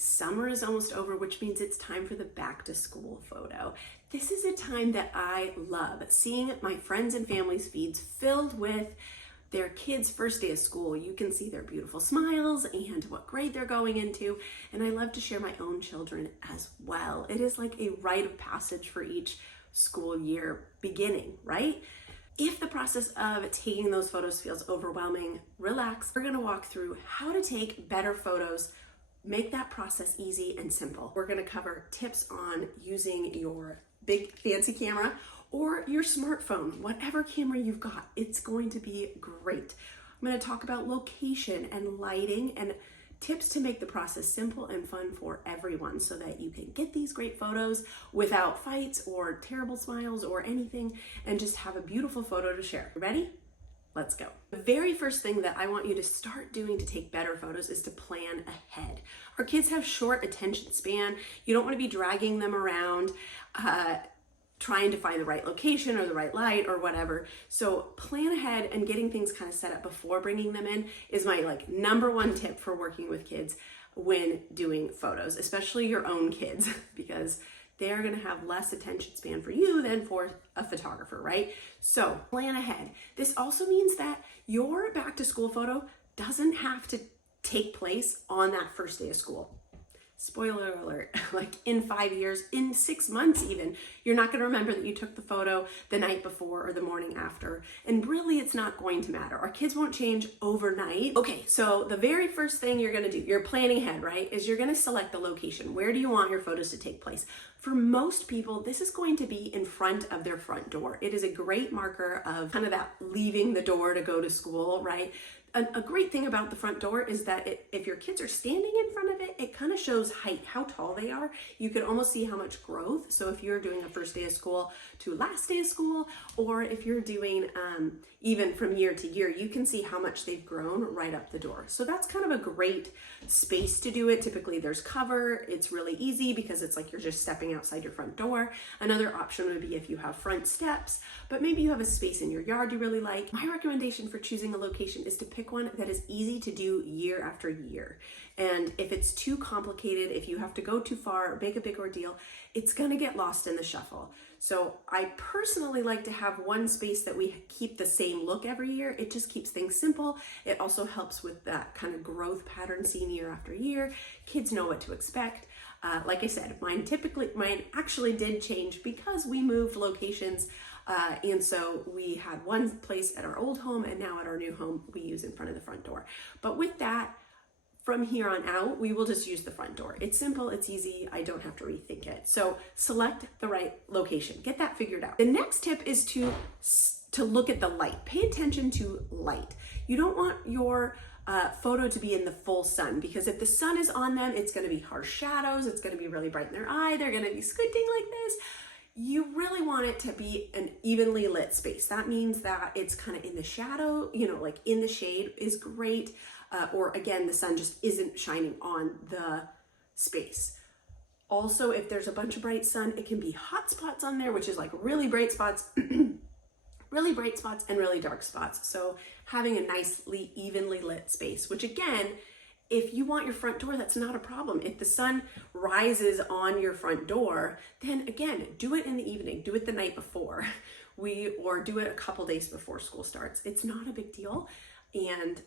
Summer is almost over, which means it's time for the back to school photo. This is a time that I love, seeing my friends and family's feeds filled with their kids' first day of school. You can see their beautiful smiles and what grade they're going into. And I love to share my own children as well. It is like a rite of passage for each school year beginning, right? If the process of taking those photos feels overwhelming, relax. We're gonna walk through how to take better photos, make that process easy and simple. We're gonna cover tips on using your big fancy camera or your smartphone, whatever camera you've got, it's going to be great. I'm gonna talk about location and lighting and tips to make the process simple and fun for everyone so that you can get these great photos without fights or terrible smiles or anything and just have a beautiful photo to share. Ready? Let's go. The very first thing that I want you to start doing to take better photos is to plan ahead. Our kids have short attention span. You don't want to be dragging them around, trying to find the right location or the right light or whatever. So plan ahead, and getting things kind of set up before bringing them in is my number one tip for working with kids when doing photos, especially your own kids, because they're gonna have less attention span for you than for a photographer, right? So plan ahead. This also means that your back to school photo doesn't have to take place on that first day of school. Spoiler alert, in 5 years, in 6 months even, you're not gonna remember that you took the photo the night before or the morning after. And really, it's not going to matter. Our kids won't change overnight. Okay, so the very first thing you're gonna do, you're planning ahead, right, is you're gonna select the location. Where do you want your photos to take place? For most people, this is going to be in front of their front door. It is a great marker of kind of that leaving the door to go to school, right? A great thing about the front door is that if your kids are standing in front of it, it kind of shows height, how tall they are. You can almost see how much growth. So if you're doing a first day of school to last day of school, or if you're doing even from year to year, you can see how much they've grown right up the door. So that's kind of a great space to do it. Typically there's cover. It's really easy because it's like you're just stepping outside your front door. Another option would be if you have front steps, but maybe you have a space in your yard you really like. My recommendation for choosing a location is to pick one that is easy to do year after year. And if it's too complicated, if you have to go too far, make a big ordeal, it's gonna get lost in the shuffle. So I personally like to have one space that we keep the same look every year. It just keeps things simple. It also helps with that kind of growth pattern seen year after year. Kids know what to expect. Like I said, mine actually did change because we moved locations. And so we had one place at our old home, and now at our new home, we use in front of the front door. But with that, from here on out, we will just use the front door. It's simple, it's easy, I don't have to rethink it. So select the right location, get that figured out. The next tip is to look at the light. Pay attention to light. You don't want your photo to be in the full sun, because if the sun is on them, it's gonna be harsh shadows, it's gonna be really bright in their eye, they're gonna be squinting like this. You really want it to be an evenly lit space. That means that it's kind of in the shadow, like in the shade is great. Or again, the sun just isn't shining on the space. Also, if there's a bunch of bright sun, it can be hot spots on there, which is like really bright spots, really bright spots and really dark spots. So having a nicely evenly lit space, which again, if you want your front door, that's not a problem. If the sun rises on your front door, then again, do it in the evening, do it the night before, or do it a couple days before school starts. It's not a big deal, and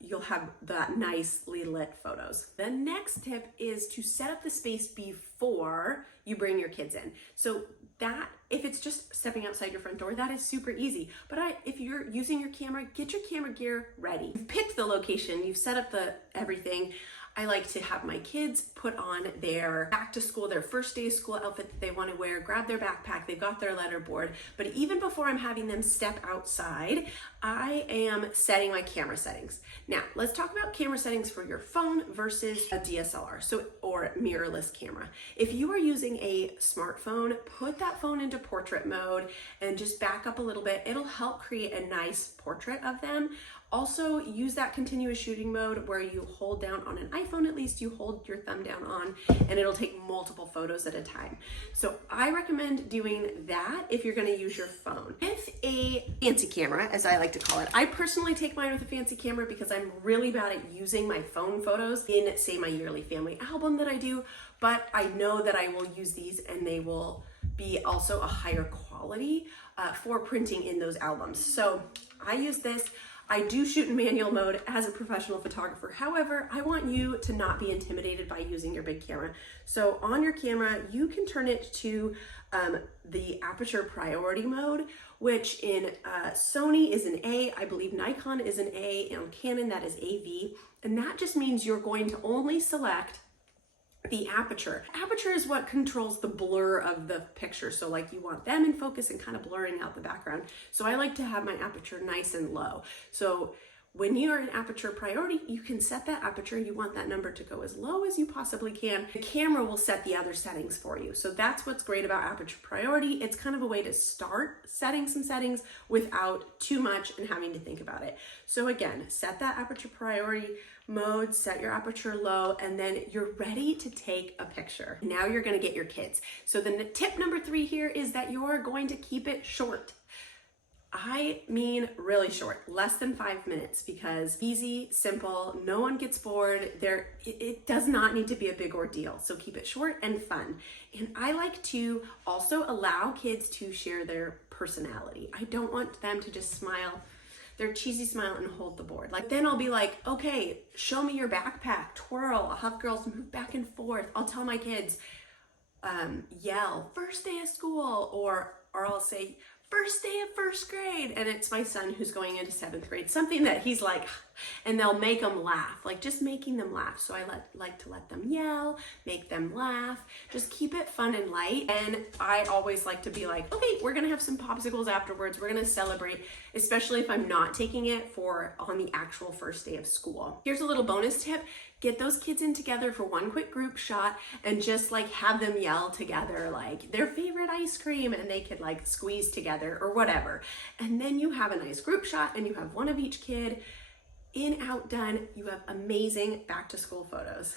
you'll have that nicely lit photos. The next tip is to set up the space before you bring your kids in. So that, if it's just stepping outside your front door, that is super easy. But if you're using your camera, get your camera gear ready. You've picked the location, you've set up everything. I like to have my kids put on their back to school, their first day of school outfit that they want to wear, grab their backpack, they've got their letterboard. But even before I'm having them step outside, I am setting my camera settings. Now, let's talk about camera settings for your phone versus a DSLR, or mirrorless camera. If you are using a smartphone, put that phone into portrait mode and just back up a little bit. It'll help create a nice portrait of them. Also, use that continuous shooting mode where you hold down on an iPhone, at least you hold your thumb down on, and it'll take multiple photos at a time. So I recommend doing that if you're gonna use your phone. With a fancy camera, as I like to call it, I personally take mine with a fancy camera because I'm really bad at using my phone photos in, say, my yearly family album that I do, but I know that I will use these and they will be also a higher quality for printing in those albums. So I use this. I do shoot in manual mode as a professional photographer. However, I want you to not be intimidated by using your big camera. So on your camera, you can turn it to the aperture priority mode, which in Sony is an A, I believe Nikon is an A, and on Canon that is AV. And that just means you're going to only select the aperture. Aperture is what controls the blur of the picture. So like you want them in focus and kind of blurring out the background. So I like to have my aperture nice and low. So when you are in aperture priority, you can set that aperture. You want that number to go as low as you possibly can. The camera will set the other settings for you. So that's what's great about aperture priority. It's kind of a way to start setting some settings without too much and having to think about it. So again, set that aperture priority mode, set your aperture low, and then you're ready to take a picture. Now you're gonna get your kids. So the tip number 3 here is that you're going to keep it short. I mean really short, less than 5 minutes, because easy, simple, no one gets bored. It does not need to be a big ordeal. So keep it short and fun. And I like to also allow kids to share their personality. I don't want them to just smile their cheesy smile and hold the board. Like then I'll be like, okay, show me your backpack, twirl. I'll have girls move back and forth. I'll tell my kids, yell, first day of school, or I'll say, first day of first grade, and it's my son who's going into 7th grade, something that he's like, and they'll make them laugh, like just making them laugh. So I like to let them yell, make them laugh, just keep it fun and light. And I always like to be like, okay, we're gonna have some popsicles afterwards, we're gonna celebrate, especially if I'm not taking it on the actual first day of school. Here's a little bonus tip. Get those kids in together for one quick group shot and just like have them yell together like their favorite ice cream, and they could like squeeze together or whatever. And then you have a nice group shot and you have one of each kid. In, out, done. You have amazing back to school photos.